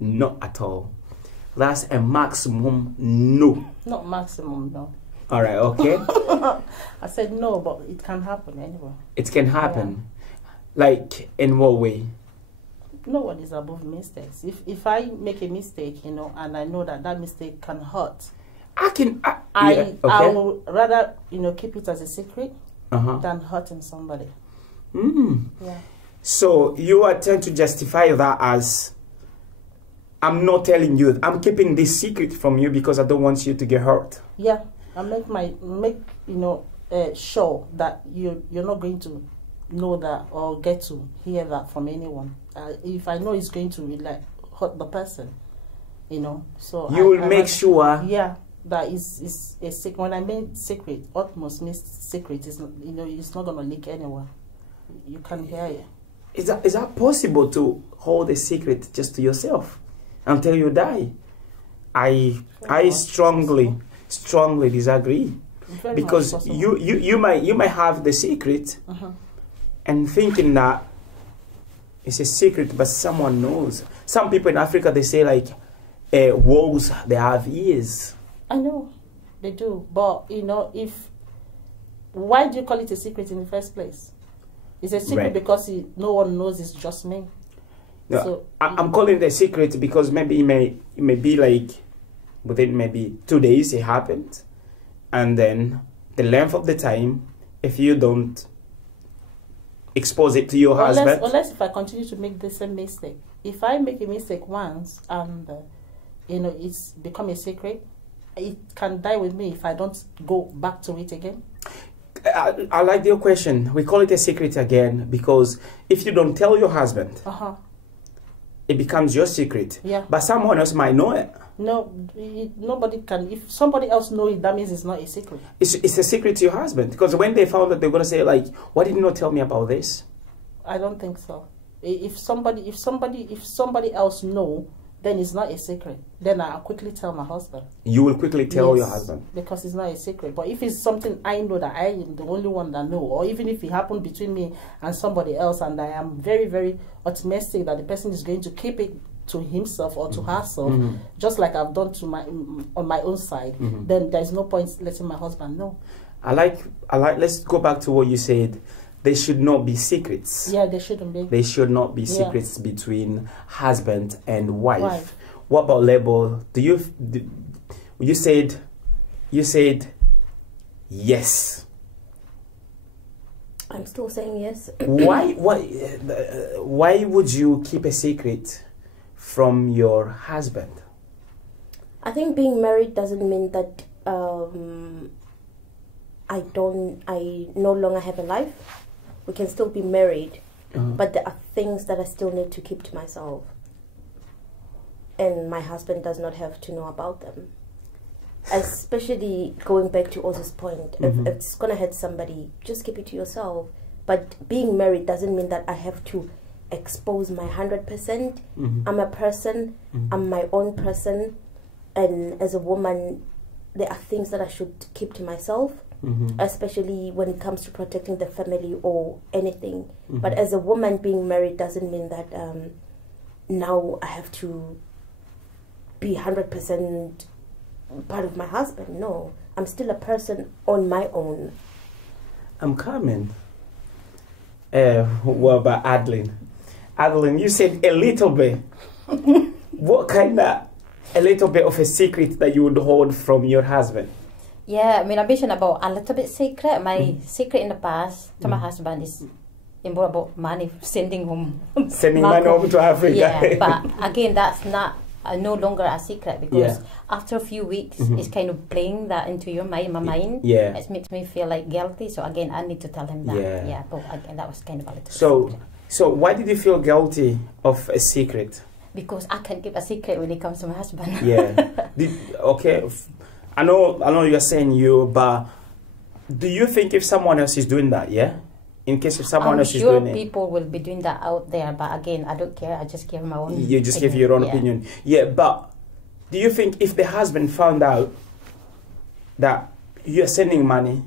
not at all. That's a maximum no. Not maximum, no. All right, okay. I said no, but it can happen anyway. It can happen. Like, in what way? No one is above mistakes. If I make a mistake, you know, and I know that that mistake can hurt, I will rather, you know, keep it as a secret than hurting somebody. Yeah. So you tend to justify that as, I'm not telling you, I'm keeping this secret from you because I don't want you to get hurt. Yeah, I make you know, sure that you're not going to know that or get to hear that from anyone. If I know it's going to like hurt the person, you know, so you will make sure. Yeah, that is a secret. When I mean secret, utmost secret is, you know, it's not gonna leak anywhere. You can hear it. Is that possible to hold a secret just to yourself until you die? I strongly disagree. Because you might have the secret and thinking that it's a secret, but someone knows. Some people in Africa, they say like wolves, they have ears. I know they do, but you know, why do you call it a secret in the first place? It's a secret because no one knows. It's just me. No, so I'm calling it a secret because maybe it may be like within maybe 2 days it happened, and then the length of the time, if you don't expose it to your husband. Unless if I continue to make the same mistake. If I make a mistake once and you know, it's become a secret, it can die with me if I don't go back to it again. I like your question. We call it a secret again because if you don't tell your husband, it becomes your secret. Yeah. But someone else might know it. No, nobody can. If somebody else knows it, that means it's not a secret. It's a secret to your husband because when they found out, they're gonna say like, "Why did you not tell me about this?" I don't think so. If somebody else know, then it's not a secret. Then I'll quickly tell my husband. You will quickly tell your husband because it's not a secret. But if it's something I know that I am the only one that know, or even if it happened between me and somebody else, and I am very, very optimistic that the person is going to keep it to himself or to herself, just like I've done to on my own side, then there's no point letting my husband know. I like. Let's go back to what you said. There should not be secrets. Yeah, there shouldn't be. There should not be secrets between husband and wife. What about label? You said yes. I'm still saying yes. Why would you keep a secret from your husband? I think being married doesn't mean that I no longer have a life. We can still be married, but there are things that I still need to keep to myself. And my husband does not have to know about them. Especially going back to Oz's point, if it's going to hurt somebody, just keep it to yourself. But being married doesn't mean that I have to expose my 100%. I'm a person, I'm my own person. And as a woman, there are things that I should keep to myself. Especially when it comes to protecting the family or anything. But as a woman, being married doesn't mean that now I have to be 100% part of my husband. No, I'm still a person on my own. I'm coming. What about Adeline? Adeline, you said a little bit. What kind of a little bit of a secret that you would hold from your husband? Yeah, I mean, I mentioned about a little bit secret. My secret in the past to my husband is more about money, sending home. Sending money home to Africa. Yeah, but again, that's not no longer a secret because after a few weeks, it's kind of playing that into your mind, my mind. Yeah. It makes me feel like guilty. So again, I need to tell him that. Yeah, but again, that was kind of a little secret. So why did you feel guilty of a secret? Because I can't keep a secret when it comes to my husband. Yeah. Okay. I know you're saying you, but do you think if someone else is doing that, in case if someone else is doing it? I'm sure people will be doing that out there, but again, I don't care. I just give my own You just give your own opinion. Yeah, but do you think if the husband found out that you're sending money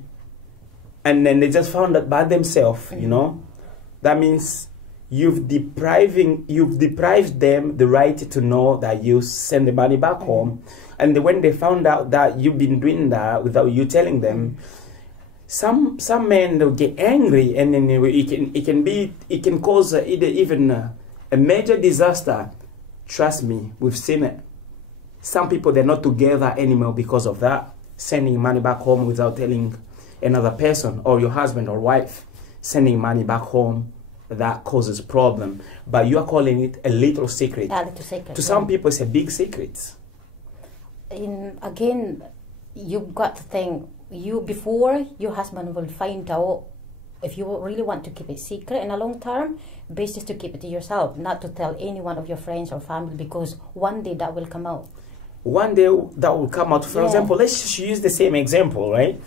and then they just found out by themselves, you know, that means you've deprived them the right to know that you send the money back home. And when they found out that you've been doing that without you telling them, some men will get angry, and then it can cause even a major disaster. Trust me, we've seen it. Some people, they're not together anymore because of that. Sending money back home without telling another person, or your husband or wife, sending money back home, that causes a problem. But you are calling it a little secret. A little secret. To some people, it's a big secret. Again, you've got to think, before your husband will find out, if you really want to keep it secret in a long term, best is to keep it to yourself, not to tell any one of your friends or family, because one day that will come out. One day that will come out. For example, let's just use the same example, right?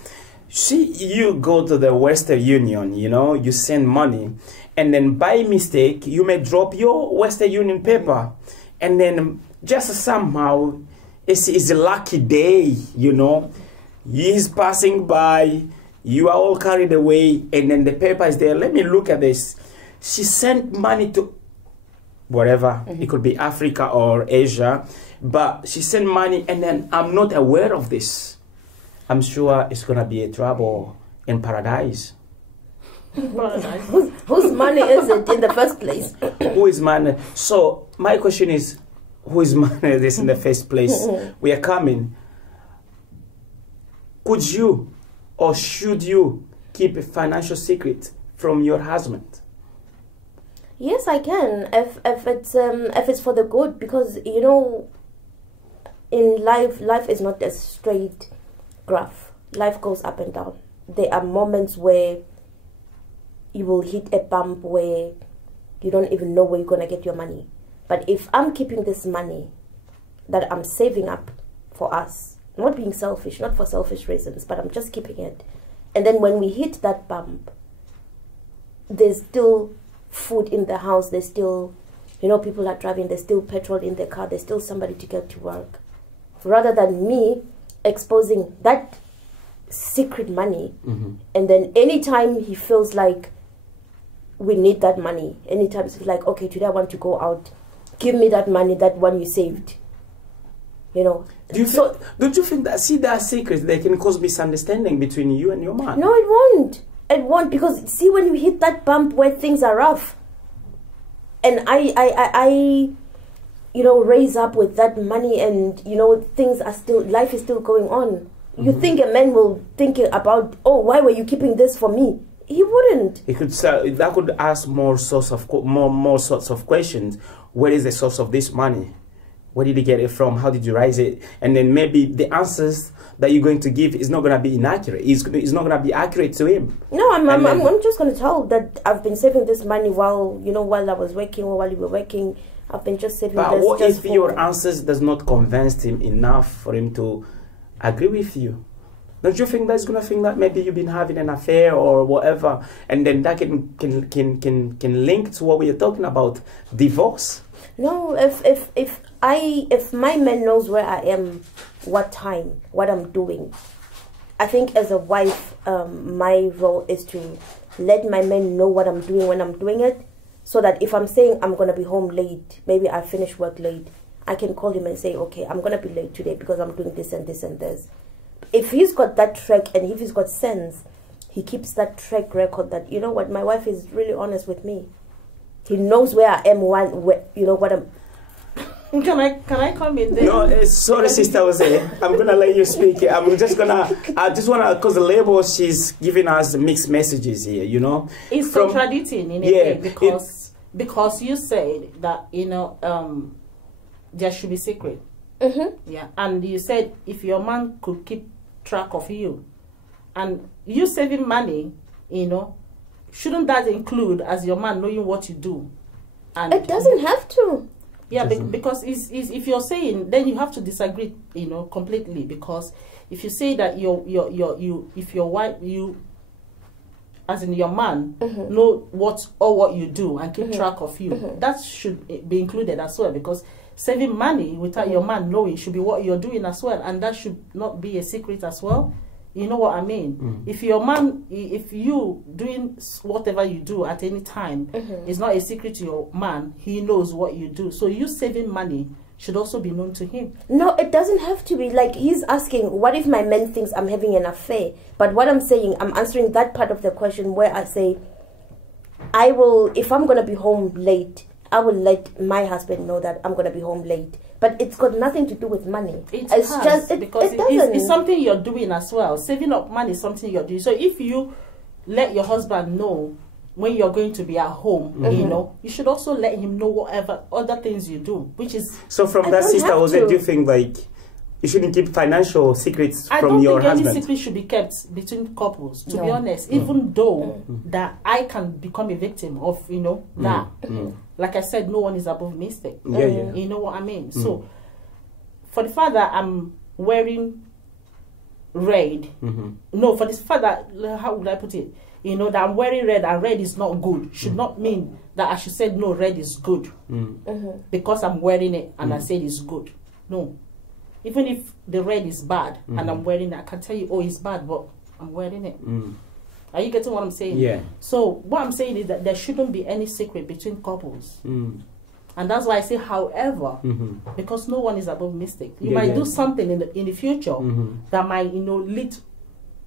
You go to the Western Union, you send money, and then by mistake, you may drop your Western Union paper, and then just somehow, it's a lucky day, he's passing by, you are all carried away, and then the paper is there. Let me look at this. She sent money to wherever, it could be Africa or Asia, but she sent money, and then I'm not aware of this. I'm sure it's going to be a trouble in paradise. Whose money is it in the first place? Whose money? So my question is, whose money is this in the first place? We are coming. Could you or should you keep a financial secret from your husband? Yes, I can. If it's for the good, because in life is not a straight graph. Life goes up and down. There are moments where you will hit a bump where you don't even know where you're gonna get your money. But if I'm keeping this money that I'm saving up for us, not being selfish, not for selfish reasons, but I'm just keeping it, and then when we hit that bump, there's still food in the house, there's still, people are driving, there's still petrol in the car, there's still somebody to get to work. Rather than me exposing that secret money, and then anytime he feels like we need that money, anytime he's like, okay, today I want to go out, give me that money, that one you saved. Don't you think that secrets, they can cause misunderstanding between you and your man? No, it won't. It won't, because see, when you hit that bump where things are rough, and I raise up with that money, and things are still, life is still going on. You think a man will think about, oh, why were you keeping this for me? He wouldn't. He could that could ask more sorts of questions. Where is the source of this money? Where did you get it from? How did you raise it? And then maybe the answers that you're going to give is not going to be inaccurate. It's not going to be accurate to him. No, I'm just going to tell that I've been saving this money while I was working, or while you were working. I've been just saving this. But what if your answers does not convince him enough for him to agree with you? Don't you think that's going to think that maybe you've been having an affair or whatever, and then that can link to what we are talking about, divorce? No, if my man knows where I am, what time, what I'm doing, I think as a wife, my role is to let my man know what I'm doing when I'm doing it, so that if I'm saying I'm going to be home late, maybe I finish work late, I can call him and say, okay, I'm going to be late today because I'm doing this and this and this. If he's got that track, and if he's got sense, he keeps that track record that, my wife is really honest with me. He knows where I am, what I'm... Can I come in there? No, sorry, Sister Jose. I'm gonna let you speak. I just wanna, cause the label, she's giving us mixed messages here. It's contradicting in a way, because you said that there should be secret. Yeah, and you said if your man could keep track of you, and you saving money, shouldn't that include as your man knowing what you do? And it doesn't have to. Yeah, because if you're saying, then you have to disagree, completely. Because if you say that if your wife, as in your man, know what you do and keep track of you, that should be included as well. Because saving money without your man knowing should be what you're doing as well, and that should not be a secret as well. You know what I mean? If your man, if you doing whatever you do at any time, it's not a secret to your man. He knows what you do. So you saving money should also be known to him. No, it doesn't have to be. Like, he's asking, what if my man thinks I'm having an affair? But what I'm saying, I'm answering that part of the question where I say, I will, if I'm going to be home late, I will let my husband know that I'm going to be home late. But it's got nothing to do with money. It's something you're doing as well. Saving up money is something you're doing. So if you let your husband know when you're going to be at home, you know, you should also let him know whatever other things you do, which is... So from that, Sister Jose, do you think, like, you shouldn't keep financial secrets from your husband? I don't think any secret should be kept between couples, to be honest, even though that I can become a victim of, you know, that. Like I said, no one is above mistake. You know what I mean? So, for the fact that I'm wearing red, no, for this fact that, how would I put it? You know, that I'm wearing red and red is not good, should not mean that I should say, no, red is good. Because I'm wearing it and I said it's good. No. Even if the red is bad and I'm wearing it, I can tell you, oh, it's bad, but I'm wearing it. Are you getting what I'm saying? Yeah. So what I'm saying is that there shouldn't be any secret between couples. And that's why I say, however, because no one is above mistake. You might do something in the future that might, you know, lead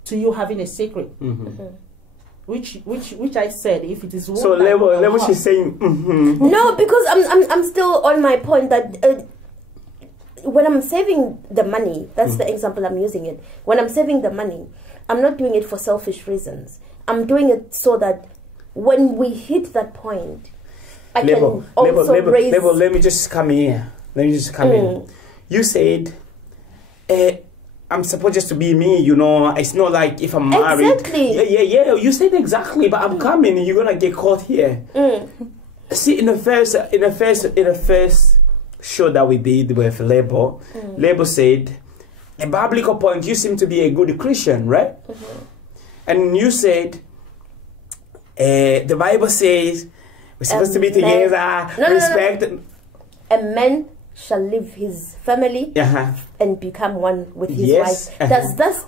to you having a secret. Which I said, if it is so level she's saying no, because I'm still on my point that when I'm saving the money, that's the example I'm using it. When I'm saving the money, I'm not doing it for selfish reasons. I'm doing it so that when we hit that point, I can also raise... let me just come here. Let me just come in. You said, I'm supposed just to be me, you know. It's not like if I'm married. Exactly. Yeah. You said exactly, but I'm coming. You're gonna get caught here. See, in the first show that we did with Lebo, Lebo said, a biblical point, you seem to be a good Christian, right? And you said, the Bible says, we're supposed to be together, respect. A man shall leave his family and become one with his wife. Does this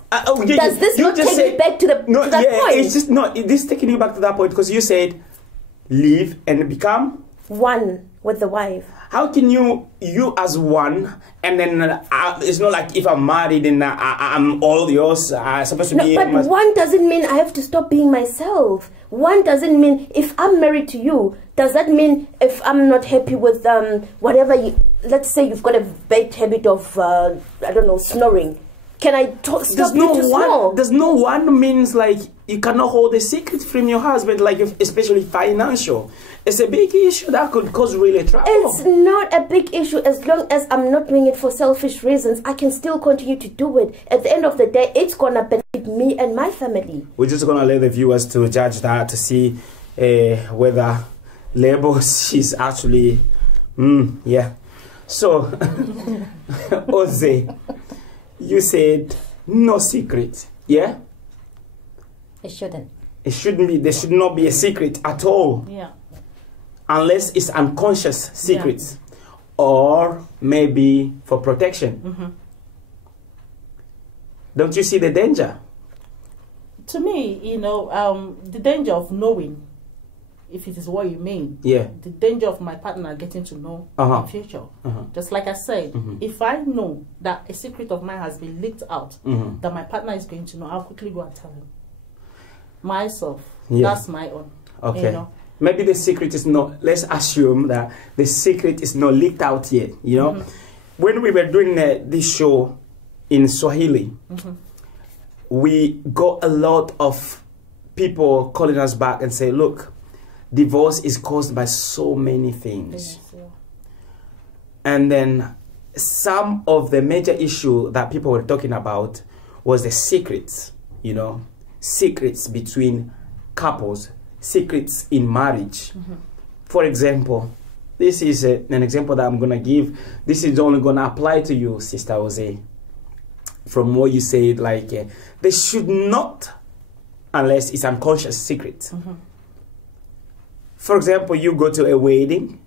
not take me back to that point? It's just not, this is taking you back to that point because you said, leave and become one with the wife. How can you as one, and then it's not like if I'm married and I'm all yours, supposed to be... But one doesn't mean I have to stop being myself. One doesn't mean, if I'm married to you, does that mean if I'm not happy with whatever you... Let's say you've got a bad habit of, I don't know, snoring. Can I stop you to snore? There's no one means like you cannot hold a secret from your husband, like especially financial. It's a big issue that could cause really trouble. It's not a big issue as long as I'm not doing it for selfish reasons. I can still continue to do it. At the end of the day, it's going to benefit me and my family. We're just going to let the viewers to judge that, to see whether Lebo, she's actually... yeah. So, Jose, you said no secret, yeah? It shouldn't. It shouldn't be. There should not be a secret at all. Yeah. Unless it's unconscious secrets, or maybe for protection. Don't you see the danger? To me, you know, the danger of knowing, if it is what you mean. Yeah. The danger of my partner getting to know in the future. Just like I said, if I know that a secret of mine has been leaked out, that my partner is going to know, I'll quickly go and tell him. Myself. That's my own. Okay. You know? Maybe the secret is not, let's assume that the secret is not leaked out yet, you know. When we were doing this show in Swahili, we got a lot of people calling us back and say, look, divorce is caused by so many things. And then some of the major issue that people were talking about was the secrets, you know, secrets between couples, secrets in marriage. For example, this is an example that I'm going to give. This is only going to apply to you, Sister Jose. From what you said, like, they should not, unless it's unconscious secret. For example, you go to a wedding,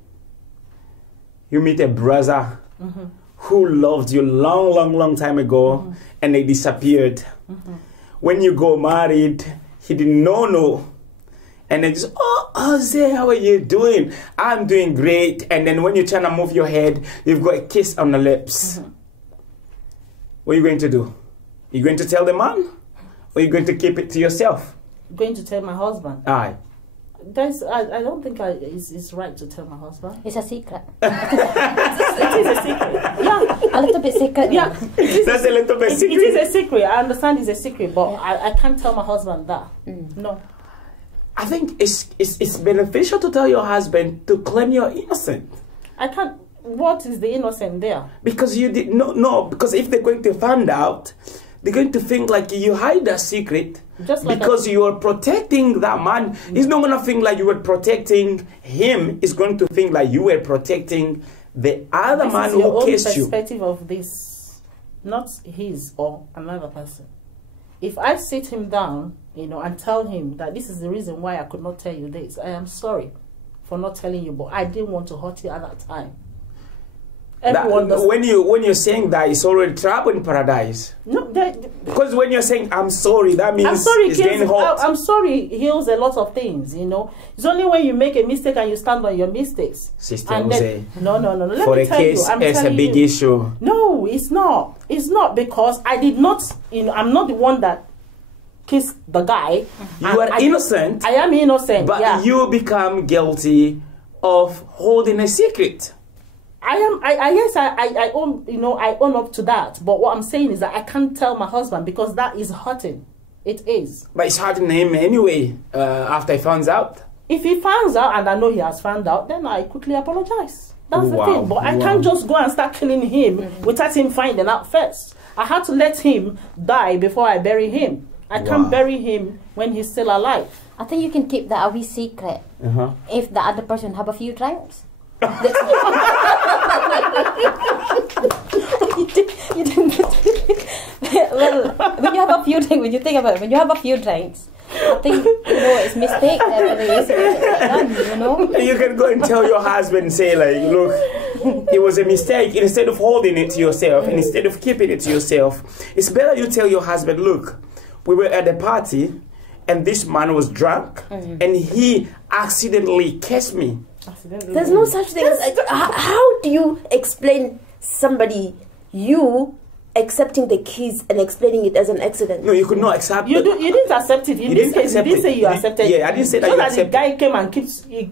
you meet a brother who loved you long time ago, and they disappeared. when you go married, he didn't know. And then just, oh, Jose, how are you doing? I'm doing great. And then when you try to move your head, you've got a kiss on the lips. What are you going to do? Are you going to tell the man? Or are you going to keep it to yourself? I'm going to tell my husband. Aye. I don't think it's right to tell my husband. It's a secret. It is a secret. Yeah. A little bit secret. Yeah. That's a little bit secret. It is a secret. I understand it's a secret, but I can't tell my husband that. No. I think it's beneficial to tell your husband to claim you're innocent. I can't. What is the innocent there? Because you did no. Because if they're going to find out, they're going to think like you hide that secret. Just like because you are protecting that man. He's not going to think like you were protecting him. He's going to think like you were protecting the other man who kissed you. Perspective of this, not his or another person. If I sit him down, and tell him that this is the reason why I could not tell you this, I am sorry for not telling you, but I didn't want to hurt you at that time. When you're saying that, it's already trouble in paradise. No, because when you're saying I'm sorry, that means it's getting hot. I'm sorry heals a lot of things. It's only when you make a mistake and you stand on your mistakes. Sister Jose, no. Let for me a tell case, you, it's a big issue. No, it's not. It's not, because I did not. I'm not the one that kissed the guy. You are innocent. I am innocent, but you become guilty of holding a secret. I own, I own up to that. But what I'm saying is that I can't tell my husband because that is hurting. It is. But it's hurting him anyway, after he finds out. If he finds out and I know he has found out, then I quickly apologize. That's the thing. But I can't just go and start killing him without him finding out first. I had to let him die before I bury him. I can't bury him when he's still alive. I think you can keep that a wee secret if the other person have a few drinks. You didn't. Well, when you have a few drinks, when you think about it, when you have a few drinks, I think it's mistake that You can go and tell your husband, say like, look, it was a mistake. Instead of holding it to yourself and instead of keeping it to yourself, it's better you tell your husband, look, we were at a party and this man was drunk and he accidentally kissed me. There's no such thing as how do you explain somebody accepting the keys and explaining it as an accident? No, you could not accept it. You didn't accept it. In this case, you didn't say you accepted it. Yeah, I didn't say that you accepted it. So that the guy came and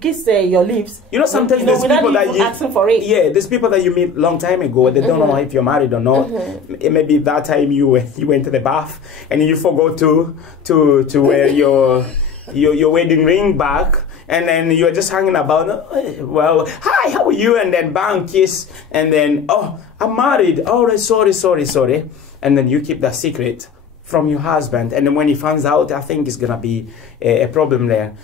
kissed your lips. Sometimes there's people that you asking for it. Yeah, there's people that you meet long time ago. They don't know if you're married or not. Maybe that time you went to the bath and you forgot to wear your wedding ring back. And then you're just hanging about, well, hi, how are you? And then bang, kiss. And then, oh, I'm married. Oh, sorry. And then you keep that secret from your husband. And then when he finds out, I think it's going to be a problem there.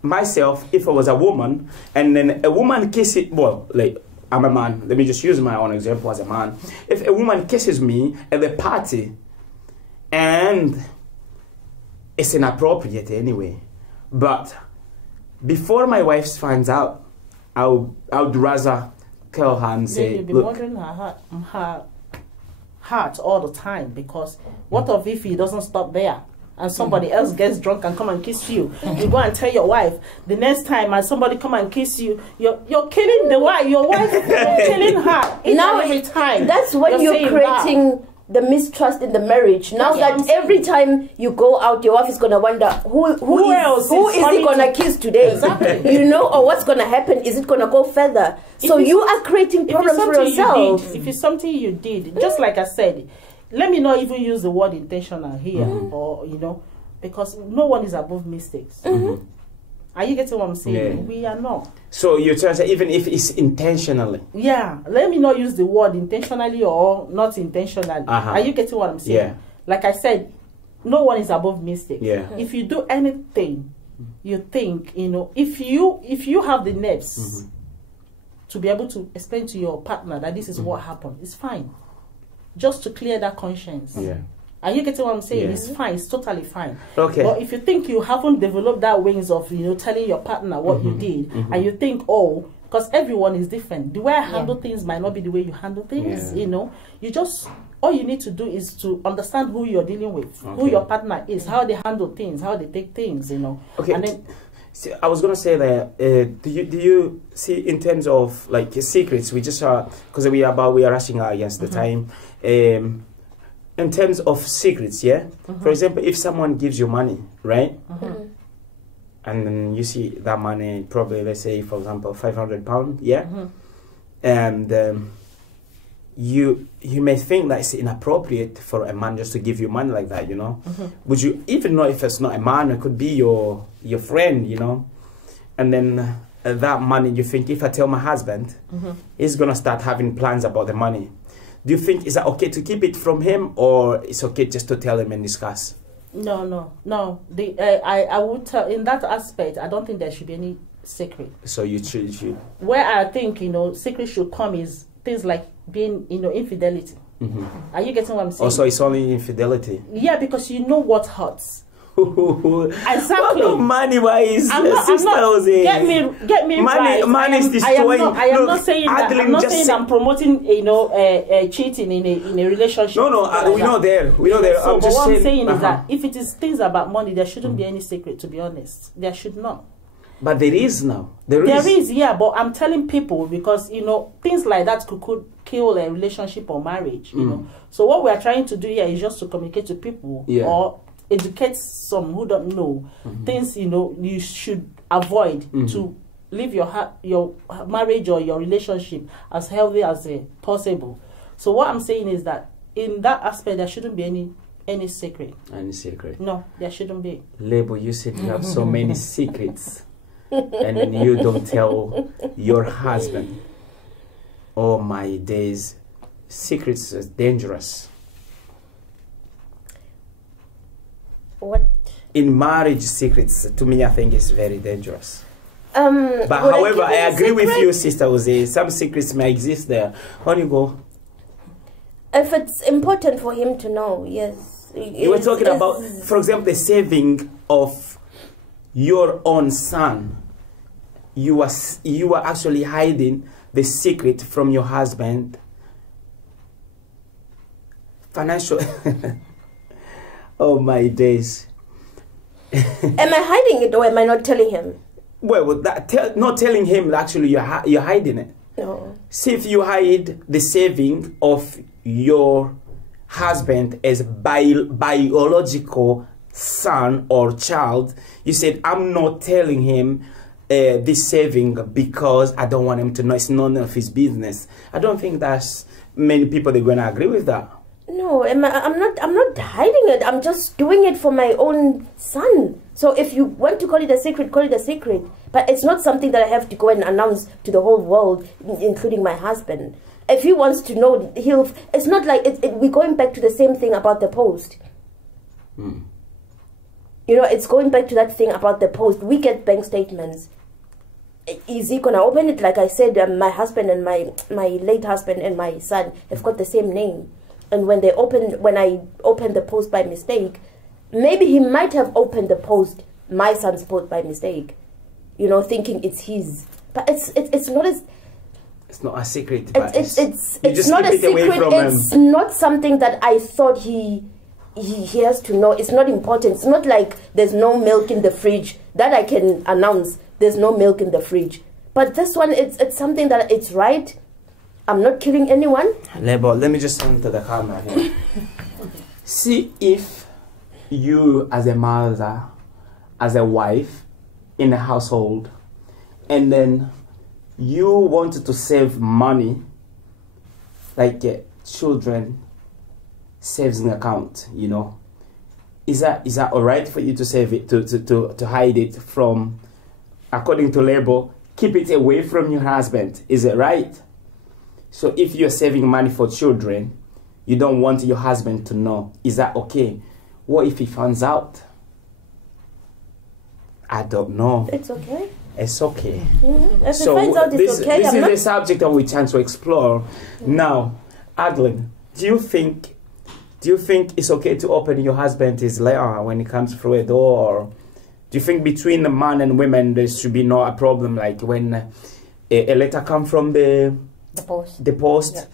Myself, if I was a woman, and then a woman kisses, well, like, I'm a man. Let me just use my own example as a man. If a woman kisses me at the party, and it's inappropriate anyway, but before my wife finds out, I would rather tell her and say, you'll be wondering her heart all the time, because what if he doesn't stop there and somebody else gets drunk and come and kiss you? You go and tell your wife. The next time and somebody come and kiss you, you're killing the wife. Your wife, you're killing her every time. That's when you're creating the mistrust in the marriage. Now that every time you go out, your wife is going to wonder, who is he going to kiss today? Exactly. Or what's going to happen? Is it going to go further? So you are creating problems for yourself. If it's something you did, just like I said, let me not even use the word intentional here, or, because no one is above mistakes. Are you getting what I'm saying? Yeah. We are not. So you're trying to say even if it's intentionally? Yeah. Let me not use the word intentionally or not intentionally. Are you getting what I'm saying? Yeah. Like I said, no one is above mistakes. Yeah. If you do anything, you think, if you have the nerves to be able to explain to your partner that this is what happened, it's fine. Just to clear that conscience. Yeah. Are you getting what I'm saying? Yeah. It's fine. It's totally fine. Okay. But if you think you haven't developed that wings of, telling your partner what you did, and you think, because everyone is different. The way I handle things might not be the way you handle things. You know, you just, all you need to do is to understand who you're dealing with, who your partner is, how they handle things, how they take things. You know. Okay. And then, see, I was gonna say that. Do you see in terms of like secrets? We just because we are rushing against the time. In terms of secrets, for example, if someone gives you money, right, and then you see that money, probably, let's say, for example, £500, and you may think that it's inappropriate for a man just to give you money like that, you know. Would you even know if it's not a man, it could be your friend, you know, and then that money, you think, if I tell my husband, he's gonna start having plans about the money. Do you think, is that okay to keep it from him, or it's okay just to tell him and discuss? No. I would tell, in that aspect, I don't think there should be any secret. So you should. Where I think, you know, secret should come is things like being, you know, infidelity. Are you getting what I'm saying? Also, it's only infidelity. Yeah, because you know what hurts. Exactly. Money wise, get me right. Money is destroying. I am not saying that. I'm not saying I'm promoting, you know, cheating in a relationship. No, we know there. So, but what I'm saying is that if it is things about money, there shouldn't be any secret. To be honest, there should not. But there is now. There is, yeah. But I'm telling people, because, you know, things like that could kill a relationship or marriage. You know. So what we are trying to do here is just to communicate to people or educate some who don't know things, you know, you should avoid to live your marriage or your relationship as healthy as possible. So what I'm saying is that in that aspect, there shouldn't be any secret. Any secret? No, there shouldn't be. Label, you said you have so many secrets, and then you don't tell your husband. Oh my days, secrets is dangerous. What? In marriage, secrets, to me, I think is very dangerous. But however, I agree with you, Sister Jose. Some secrets may exist there. On you go. If it's important for him to know, yes. You were talking about, for example, the saving of your own son. You are actually hiding the secret from your husband. Financial. Oh my days. Am I hiding it, or am I not telling him? Well, not telling him, actually you're hiding it. No. See, if you hide the saving of your husband as biological son or child, you said, I'm not telling him this saving because I don't want him to know. It's none of his business. I don't think that's many people they're going to agree with that. No, I'm not hiding it. I'm just doing it for my own son. So if you want to call it a secret, call it a secret. But it's not something that I have to go and announce to the whole world, including my husband. If he wants to know, it's not like we're going back to the same thing about the post. You know, it's going back to that thing about the post. We get bank statements. Is he gonna open it? Like I said, my husband and my late husband and my son have got the same name. And when I opened the post by mistake, maybe he might have opened the post, my son's post, by mistake, you know, thinking it's his. But it's not as. It's not a secret. But it's not a secret. It's not something that I thought he has to know. It's not important. It's not like there's no milk in the fridge that I can announce. There's no milk in the fridge. But this one, it's something that it's right. I'm not killing anyone. Label, let me just turn to the camera here. See, if you as a mother, as a wife in a household, and then you wanted to save money, like children saving account, you know, is that all right for you to save it, to hide it from, according to label, keep it away from your husband? Is it right? So if you're saving money for children, you don't want your husband to know. Is that okay? What if he finds out? I don't know. It's okay. It's okay. If he finds out, it's okay. This is the subject that we tend to explore. Now, Adeline, do you think it's okay to open your husband's letter when he comes through a door? Or do you think between the man and women there should be no a problem, like when a letter come from the post. Yeah.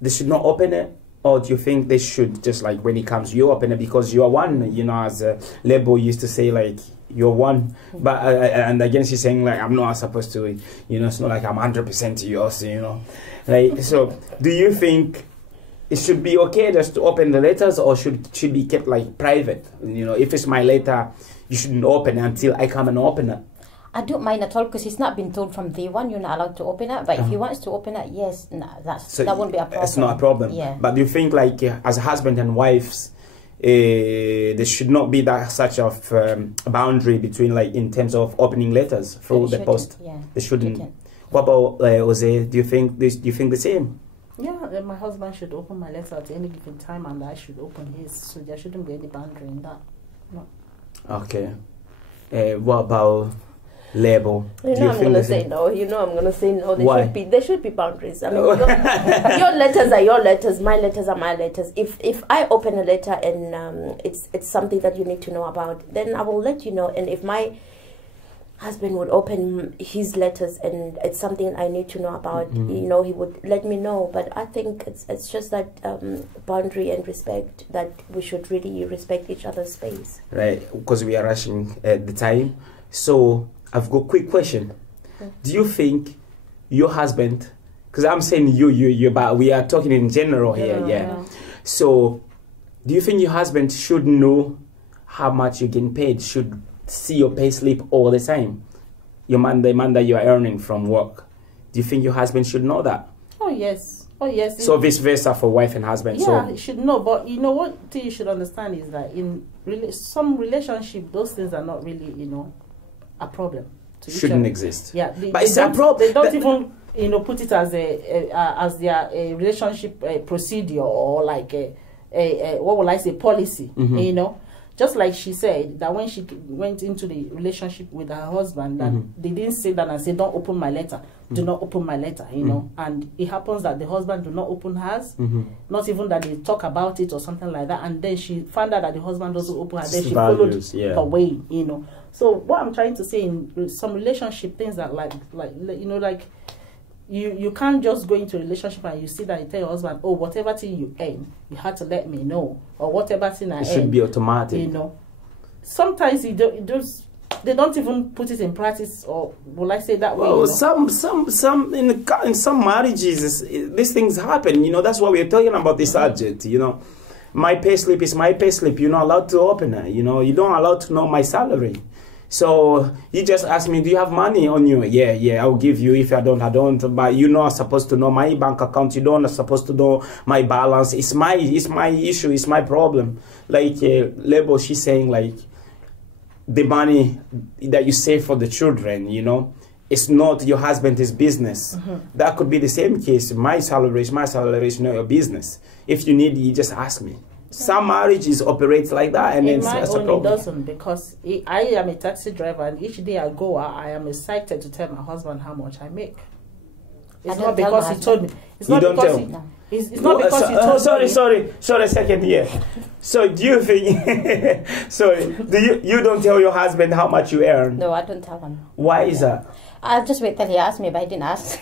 They should not open it, or do you think they should just like when it comes, you open it because you are one? You know, as Lebo used to say, like you're one. But and again, she's saying like I'm not supposed to. You know, it's not like I'm 100% yours. You know, like so. Do you think it should be okay just to open the letters, or should be kept like private? You know, if it's my letter, you shouldn't open it until I come and open it. I don't mind at all because he's not been told from day one you're not allowed to open it. But if he wants to open it, yes, that won't be a problem. It's not a problem. Yeah. But do you think like as husband and wives, there should not be that such of boundary between like in terms of opening letters through the post? Yeah. They shouldn't. What about Jose? Do you think this? Do you think the same? Yeah, my husband should open my letter at any given time, and I should open his. So there shouldn't be any boundary in that. No. Okay. What about Lebo? You know, I'm going to say no. You know, I'm going to say no. There should be boundaries. I mean, your letters are your letters. My letters are my letters. If I open a letter and it's something that you need to know about, then I will let you know. And if my husband would open his letters and it's something I need to know about, you know, he would let me know. But I think it's just that boundary and respect, that we should really respect each other's space. Right, because we are rushing at the time. So I've got a quick question. Do you think your husband, because I'm saying you, but we are talking in general here, yeah. So do you think your husband should know how much you're getting paid, should see your pay slip all the time? The amount that you are earning from work. Do you think your husband should know that? Oh, yes. Oh, yes. So vice versa for wife and husband. Yeah, he should know. But you know what you should understand is that in some relationship, those things are not really, you know, a problem. Shouldn't exist. Yeah, but it's a problem. They don't even, you know, put it as their relationship procedure, or like what will I say, policy. You know, just like she said that when she went into the relationship with her husband, that they didn't say that and say, "Don't open my letter." Do not open my letter. You know, and it happens that the husband do not open hers. Not even that they talk about it or something like that. And then she found out that the husband doesn't open her. Then she followed her way. You know. So what I'm trying to say, in some relationship things that like you know, like you can't just go into a relationship and you see that you tell your husband, oh, whatever thing you earn, you have to let me know, or whatever thing I earn. It should be automatic. You know, sometimes they don't even put it in practice, or will I say that way? Well, you know? some in some marriages, these things happen. You know, that's why we're talking about this subject. You know, my payslip is my payslip. You're not allowed to open it. You know, you don't allowed to know my salary. So you just ask me, do you have money on you? Yeah, I'll give you. If I don't, I don't. But you're not supposed to know my bank account. You don't supposed to know my balance. It's my issue. It's my problem. Like Lebo, she's saying like the money that you save for the children, you know, it's not your husband's business. That could be the same case. My salary is not your business. If you need, you just ask me. Some marriages operate like that, and it's a problem. It doesn't, because I am a taxi driver, and each day I go, I am excited to tell my husband how much I make. It's not because he told me. It's not because he. It's not because he told me. Sorry, a second here. So do you think? Sorry, you don't tell your husband how much you earn? No, I don't tell him. Why is that? I'll just wait till he asks me, but I didn't ask.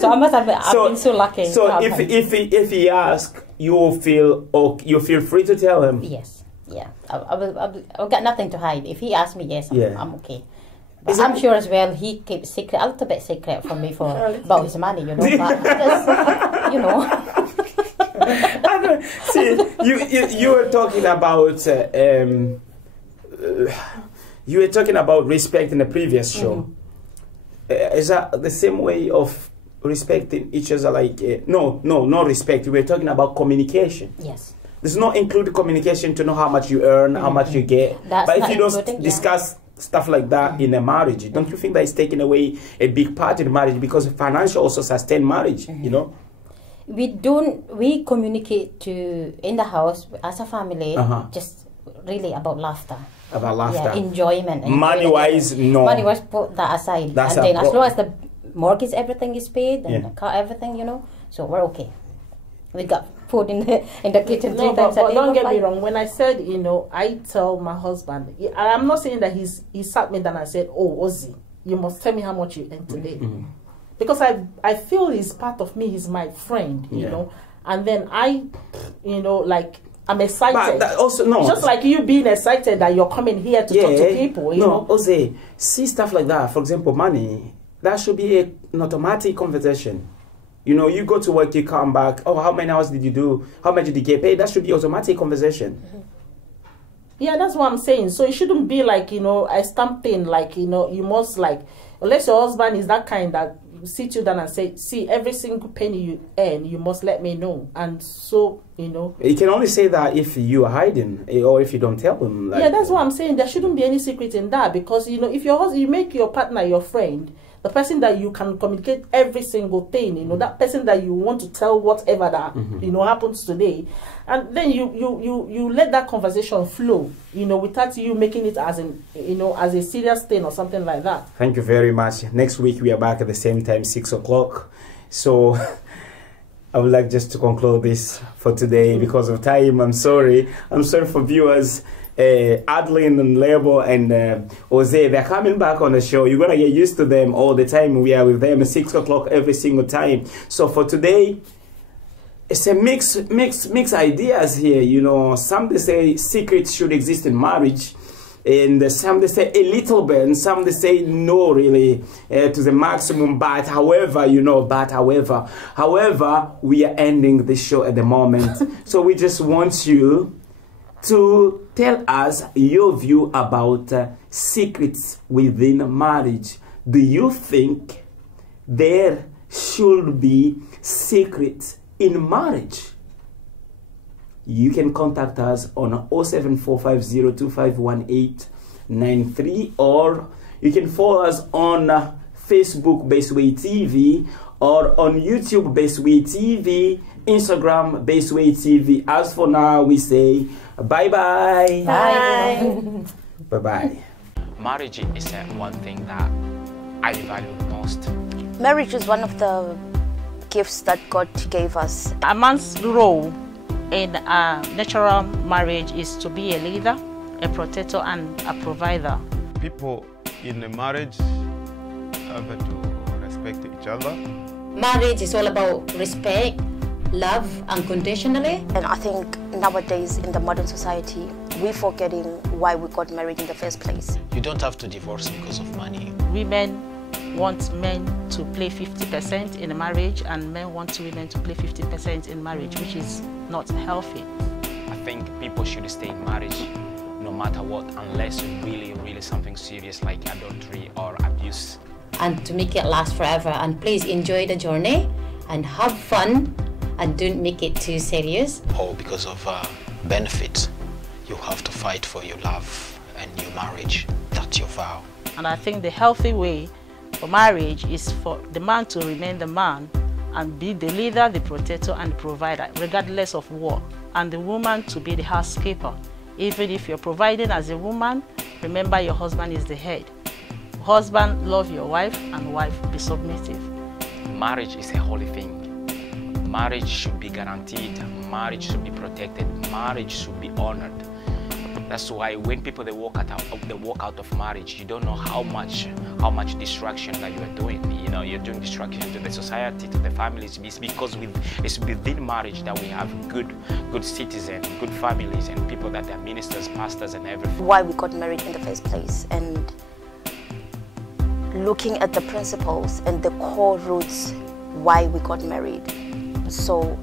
So I must have been so lucky. So if he asks, you feel free to tell him. Yes, yeah. I've got nothing to hide. If he asks me, yes, I'm okay. But I'm sure as well he keeps secret, a little bit secret from me about his money, you know. But, you know. See, you were talking about respect in the previous show. Is that the same way of respecting each other? Like no respect. We were talking about communication. Yes. Does not include communication to know how much you earn, how much you get. But if you don't discuss stuff like that in a marriage, don't you think that is taking away a big part in the marriage, because financial also sustain marriage? You know. We communicate in the house as a family, just really about laughter. About laughter. Yeah, enjoyment. Money-wise, no. Money-wise, put that aside. That's and then as long as the mortgage, everything is paid, and the car, everything, you know, so we're okay. We got food in the kitchen 3 times a day. But don't get me wrong. When I said, you know, I tell my husband, I'm not saying that he sat me down and said, oh, Ozzy, you must tell me how much you earn today. Because I feel he's part of me, he's my friend, you know. And then I, you know, like, I'm excited. But that also, no. Just like you being excited that you're coming here to talk to people, you know. Ozzy, see stuff like that. For example, money, that should be an automatic conversation. You know, you go to work, you come back, oh, how many hours did you do? How much did you get paid? That should be automatic conversation. Yeah, that's what I'm saying. So it shouldn't be like, you know, a stamp thing, like, you know, you must like, unless your husband is that kind that sit you down and say, see, every single penny you earn, you must let me know. And so, you know. You can only say that if you are hiding or if you don't tell them. Like, yeah, that's what I'm saying. There shouldn't be any secret in that because, you know, if your husband, you make your partner your friend, the person that you can communicate every single thing, you know, that person that you want to tell whatever that, you know, happens today. And then you let that conversation flow, you know, without you making it as an, you know, as a serious thing or something like that. Thank you very much. Next week we are back at the same time, 6 o'clock. So I would like just to conclude this for today because of time. I'm sorry for viewers. Adeline and Lebo and Jose, they're coming back on the show. You're gonna get used to them all the time. We are with them at 6 o'clock every single time. So for today, it's a mix ideas here. You know, some they say secrets should exist in marriage, and some they say a little bit, and some they say no, really to the maximum. But however, you know, however, we are ending the show at the moment. So we just want you to tell us your view about secrets within marriage. Do you think there should be secrets in marriage? You can contact us on 07450251893 or you can follow us on Facebook Bestway TV or on YouTube Bestway TV, Instagram Bestway TV. As for now, we say bye-bye. Bye. Bye-bye. Marriage is one thing that I value most. Marriage is one of the gifts that God gave us. A man's role in a natural marriage is to be a leader, a protector, and a provider. People in a marriage have to respect each other. Marriage is all about respect, love unconditionally. And I think nowadays in the modern society, we're forgetting why we got married in the first place. You don't have to divorce because of money. Women want men to play 50% in a marriage and men want women to play 50% in marriage, which is not healthy. I think people should stay in marriage no matter what, unless really something serious like adultery or abuse. And to make it last forever. And please enjoy the journey and have fun and don't make it too serious. Or because of benefits, you have to fight for your love and your marriage. That's your vow. And I think the healthy way for marriage is for the man to remain the man and be the leader, the protector, and the provider, regardless of what. And the woman to be the housekeeper. Even if you're providing as a woman, remember your husband is the head. Husband, love your wife, and wife, be submissive. Marriage is a holy thing. Marriage should be guaranteed. Marriage should be protected. Marriage should be honored. That's why when people they walk out of marriage, you don't know how much distraction that you are doing. You know, you're doing distraction to the society, to the families. It's because it's within marriage that we have good citizens, good families, and people that are ministers, pastors, and everything. Why we got married in the first place, and looking at the principles and the core roots why we got married. So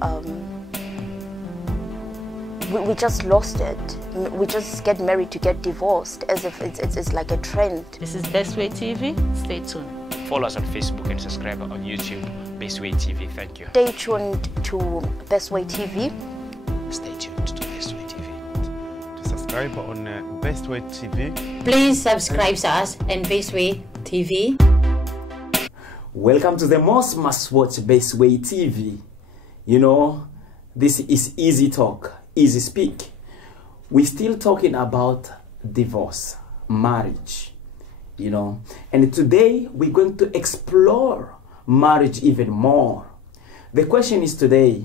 we just lost it. We just get married to get divorced as if it's like a trend. This is Bestway TV. Stay tuned. Follow us on Facebook and subscribe on YouTube, Bestway TV. Thank you. Stay tuned to Bestway TV. Stay tuned to Bestway TV. To subscribe on Bestway TV. Please subscribe to us on Bestway TV. Welcome to the most must-watch Bestway TV. You know, this is easy talk, easy speak. We're still talking about divorce, marriage, you know. And today we're going to explore marriage even more. The question is today,